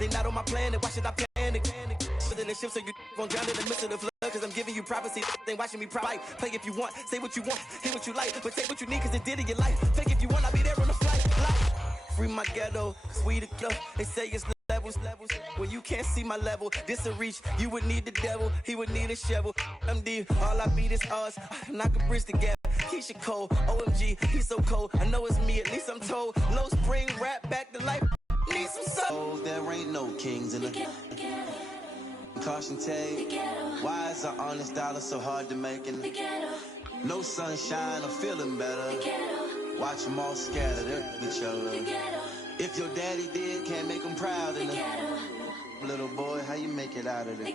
They not on my planet, why should I panic? Within the ship, so you gon' drown in the midst of the flood. Cause I'm giving you privacy, they watching me fight. Play if you want, say what you want, hear what you like. But take what you need, cause it did in your life. Fake if you want, I'll be there on the flight. Free my ghetto, sweet club. They say it's levels. When you can't see my level, this a reach. You would need the devil, he would need a shovel. MD, all I beat is us. Knock a bridge together. Keisha Cole, OMG, he's so cold. I know it's me, at least I'm told. Low spring, rap back to life. Need some soul. There ain't no kings in the caution tape. Why is our honest dollar so hard to make? No sunshine or feeling better. Watch them all scatter each other. If your daddy did, can't make him proud. Little boy, how you make it out of there?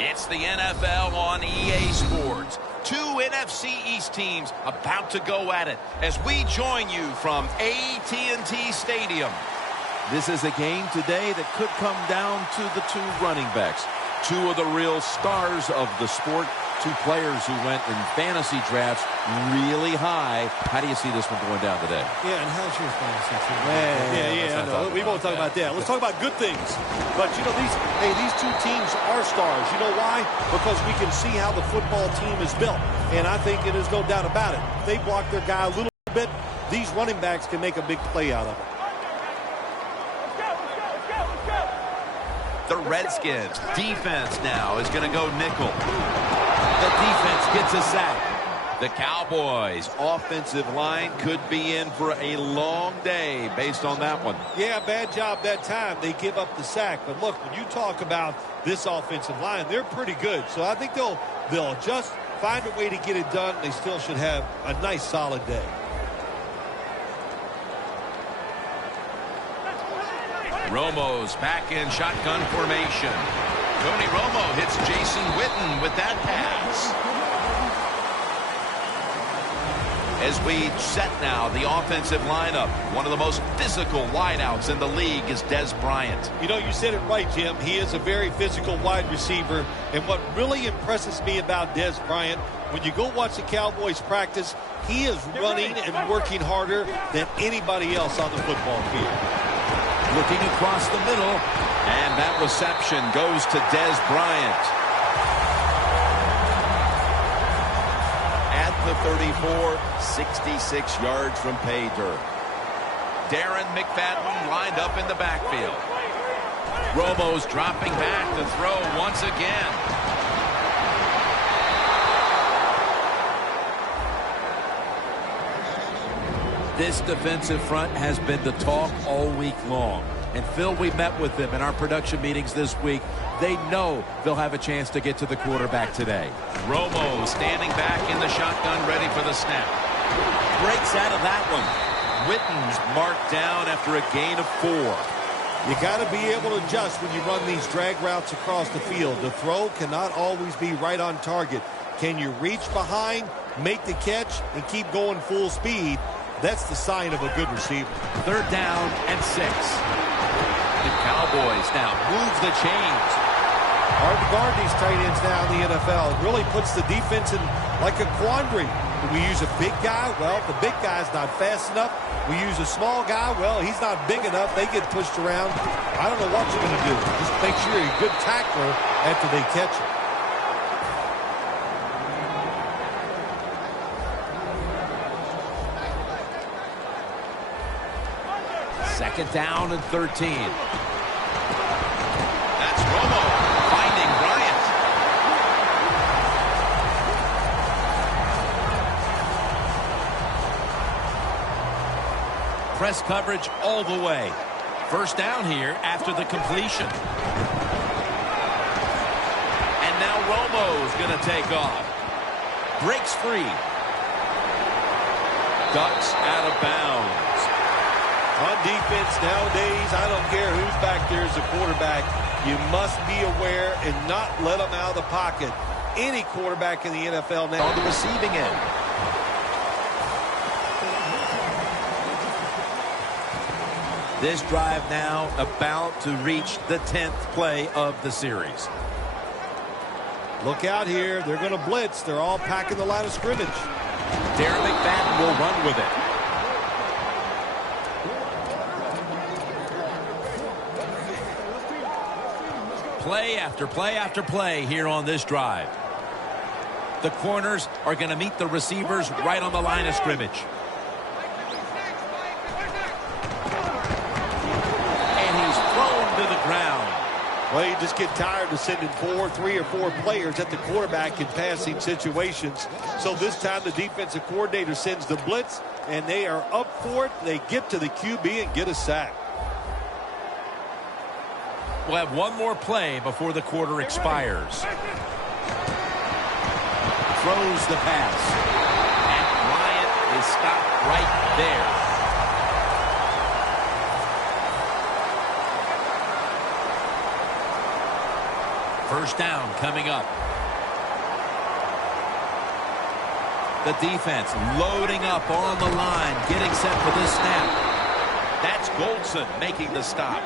It's the NFL on EA Sports. Two NFC East teams about to go at it as we join you from AT&T Stadium. This is a game today that could come down to the two running backs. Two of the real stars of the sport. Two players who went in fantasy drafts really high. How do you see this one going down today? Yeah, and how's your fantasy team? Yeah, I know. We won't talk about that. Let's talk about good things. But, you know, these two teams are stars. You know why? Because we can see how the football team is built. And I think it is no doubt about it. If they block their guy a little bit, these running backs can make a big play out of it. The Redskins defense now is going to go nickel. The defense gets a sack. The Cowboys offensive line could be in for a long day based on that one. Yeah, bad job that time. They give up the sack. But look, when you talk about this offensive line, they're pretty good. So I think they'll just find a way to get it done. They still should have a nice, solid day. Romo's back in shotgun formation. Tony Romo hits Jason Witten with that pass. As we set now the offensive lineup, one of the most physical wideouts in the league is Dez Bryant. You know, you said it right, Jim. He is a very physical wide receiver. And what really impresses me about Dez Bryant, when you go watch the Cowboys practice, he is running and working harder than anybody else on the football field. Looking across the middle, and that reception goes to Dez Bryant. At the 34, 66 yards from pay dirt. Darren McFadden lined up in the backfield. Romo's dropping back to throw once again. This defensive front has been the talk all week long. And Phil, we met with them in our production meetings this week. They know they'll have a chance to get to the quarterback today. Romo standing back in the shotgun, ready for the snap. Breaks out of that one. Witten's marked down after a gain of 4. You got to be able to adjust when you run these drag routes across the field. The throw cannot always be right on target. Can you reach behind, make the catch, and keep going full speed? That's the sign of a good receiver. 3rd down and 6. The Cowboys now move the chains. Hard to guard these tight ends now in the NFL. It really puts the defense in like a quandary. Do we use a big guy? Well, the big guy's not fast enough. We use a small guy. Well, he's not big enough. They get pushed around. I don't know what you're going to do. Just make sure you're a good tackler after they catch you. Second down and 13. That's Romo finding Bryant. press coverage all the way. First down here after the completion. And now Romo's going to take off. Breaks free. Ducks out of bounds. On defense nowadays, I don't care who's back there as a quarterback. You must be aware and not let them out of the pocket. Any quarterback in the NFL now on the receiving end. This drive now about to reach the 10th play of the series. Look out here. They're going to blitz. They're all packing the line of scrimmage. Darren McFadden will run with it. Play after play after play here on this drive. The corners are going to meet the receivers right on the line of scrimmage. And he's thrown to the ground. Well, you just get tired of sending 3 or 4 players at the quarterback in passing situations. So this time the defensive coordinator sends the blitz, and they are up for it. They get to the QB and get a sack. We'll have one more play before the quarter expires. Throws the pass. And Bryant is stopped right there. First down coming up. The defense loading up on the line, getting set for this snap. That's Goldson making the stop.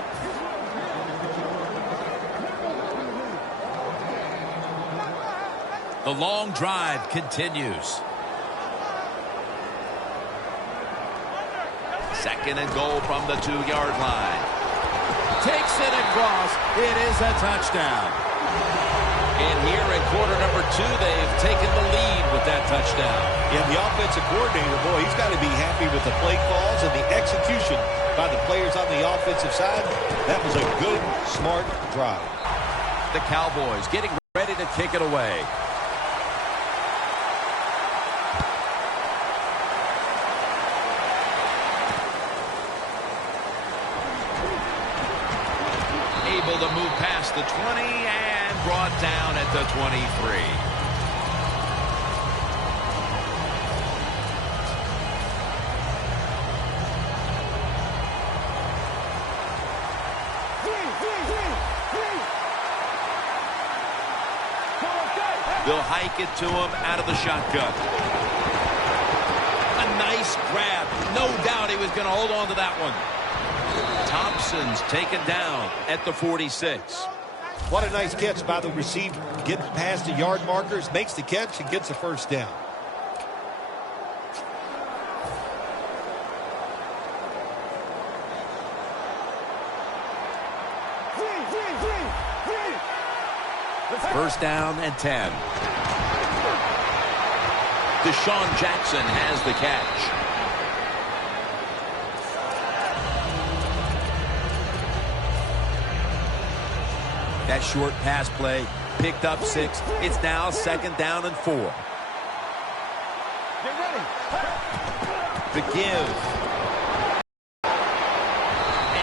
The long drive continues. Second and goal from the 2-yard line. Takes it across. It is a touchdown. And here in quarter number 2, they've taken the lead with that touchdown. Yeah, the offensive coordinator, boy, he's got to be happy with the play calls and the execution by the players on the offensive side. That was a good, smart drive. The Cowboys getting ready to kick it away. Able to move past the 20 and brought down at the 23. They'll hike it to him out of the shotgun. A nice grab. No doubt he was going to hold on to that one. Thompson's taken down at the 46. What a nice catch by the receiver. Getting past the yard markers, makes the catch, and gets a first down. First down and 10. Deshaun Jackson has the catch. That short pass play picked up 6. It's now second down and 4. Get ready. The give.